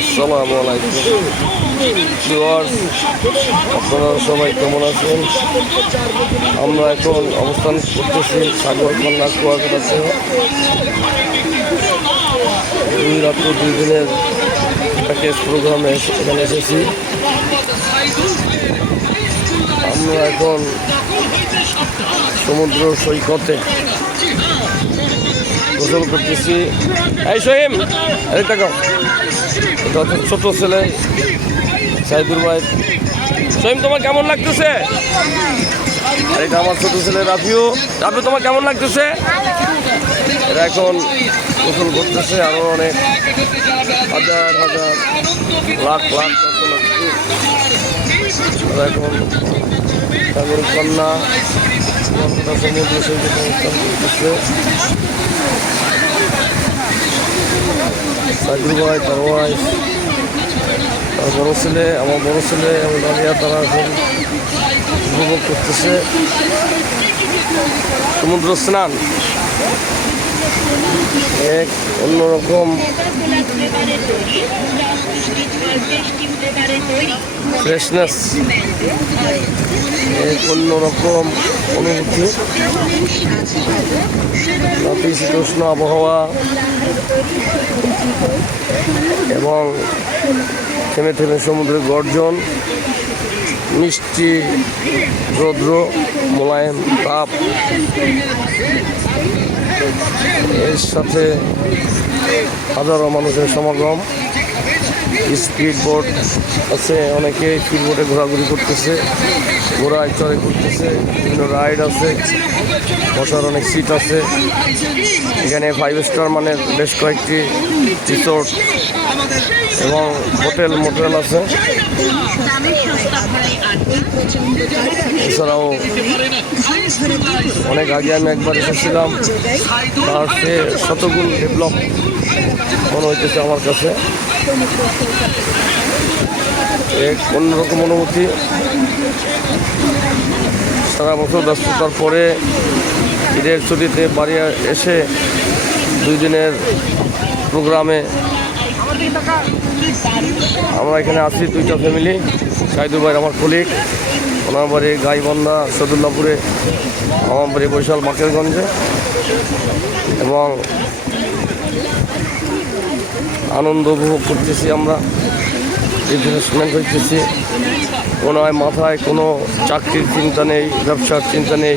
আসসালামু আলাইকুম ভিউয়ার্স, আপনারা সবাই কেমন আছেন? আমরা এখন অবস্থান করতেছি সাগরকন্যা কুয়াকাটাতে। 2 রাত্র 2 দিনের প্যাকেজ প্রোগ্রামে এখানে এসেছি। আমরা এখন সমুদ্র সৈকতে গোসল করতেছি। এই সহিম, এই দেখো, এটা হচ্ছে ছোট ছেলে সাইদুর ভাই। সহিম, তোমার কেমন লাগতেছে? আর এটা আমার ছোট ছেলে রাফিও। রাফি, তোমার কেমন লাগতেছে? এরা এখন গোসল করতেছে। আরো অনেক হাজার হাজার লাখ লাখ এরা এখন সাগরকন্যা সমুদ্র সৈকতে অবস্থান করতেছে। সাইদুর ভাই, তার ওয়াইফ, তার বড় ছেলে, আমার বড় ছেলে এবং দাঁড়িয়ে তারা এখন উপভোগ করতেছে সমুদ্র স্নান। এক অন্যরকম ফ্রেশনেস, এক অন্যরকম অনুভূতি। নাতিশীতোষ্ণ আবহাওয়া এবং থেমে থেমে সমুদ্রের গর্জন, মিষ্টি রৌদ্র, মোলায়েম তাপ, এর সাথে হাজারো মানুষের সমাগম। স্পিড বোট আছে, অনেকে স্পিড বোটে ঘোরাঘুরি করতেছে, ঘোড়ায় চড়ে ঘুরতেছে, বিভিন্ন রাইড আছে, বসার অনেক সিট আছে। এখানে 5 স্টার মানের বেশ কয়েকটি রিসোর্ট এবং হোটেল মোটেল আছে। এছাড়াও অনেক আগে আমি একবার এসেছিলাম, তার সে শতগুণ ডেভেলপ মনে হইতেছে আমার কাছে। এক অন্যরকম অনুভূতি। সারা বছর ব্যস্ততার পরে ঈদের ছুটিতে বাড়ি এসে 2 দিনের প্রোগ্রামে আমরা এখানে আছি 2টা ফ্যামিলি। সাইদুর ভাই আমার কলিগ, ওনার বাড়ি গাইবান্ধা সদুল্লাপুরে, আমার বাড়ি বরিশাল বাকেরগঞ্জে। এবং আনন্দ উপভোগ করতেছি, আমরা রিফ্রেশমেন্ট হইতেছি। মনে হয় মাথায় কোনো চাকরির চিন্তা নেই, ব্যবসার চিন্তা নেই,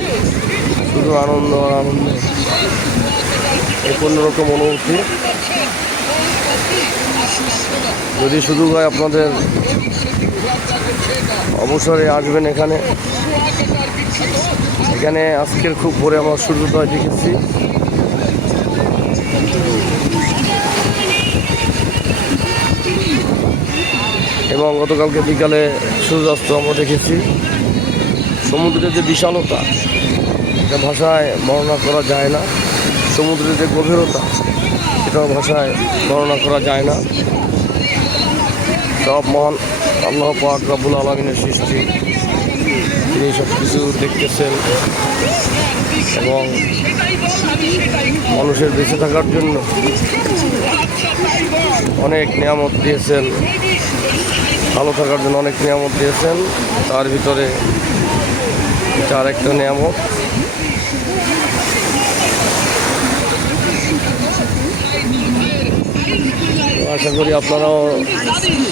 শুধু আনন্দ আর আনন্দ। এক অন্যরকম অনুভূতি। যদি শুধু হয় আপনাদের অবসরে আসবেন এখানে। এখানে আজকের খুব ভোরে আমরা সূর্যোদয় দেখেছি। এবং গতকালকে বিকালে সূর্যাস্ত আমরা দেখেছি। সমুদ্রের যে বিশালতা, এটা ভাষায় বর্ণনা করা যায় না। সমুদ্রের যে গভীরতা, এটাও ভাষায় বর্ণনা করা যায় না। সব মহান আল্লাহ পাক রব্বুল আলামিনের সৃষ্টি, তিনি সব কিছু দেখতেছেন এবং মানুষের বেঁচে থাকার জন্য অনেক নিয়ামত দিয়েছেন, ভালো থাকার জন্য অনেক নিয়ামত দিয়েছেন। তার ভিতরে এটা আরেকটা নিয়ামত। আশা করি আপনারাও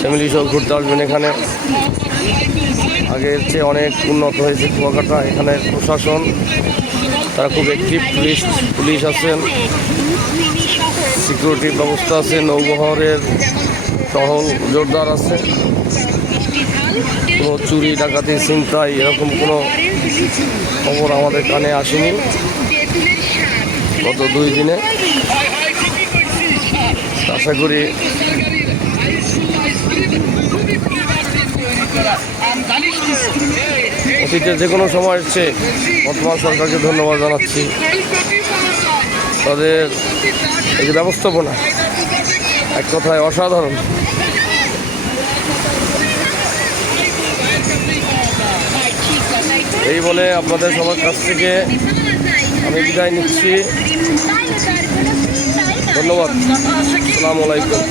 ফ্যামিলি সহ ঘুরতে আসবেন এখানে। আগের চেয়ে অনেক উন্নত হয়েছে কুয়াকাটা। এখানে প্রশাসন, তারা খুব অ্যাক্টিভ, পুলিশ আছেন, সিকিউরিটি ব্যবস্থা আছে, নৌবহরের টহল জোরদার আছে। কোনো চুরি ডাকাতি ছিনতাই এরকম কোনো খবর আমাদের কানে আসেনি গত 2 দিনে। আশা করি অতীতের যে কোনো সময়ের চেয়ে বর্তমান সরকারকে ধন্যবাদ জানাচ্ছি। তাদের এই যে ব্যবস্থাপনা, এক কথায় অসাধারণ। এই বলে আপনাদের সবার কাছ থেকে আমি বিদায় নিচ্ছি। ধন্যবাদ। আসসালামু আলাইকুম।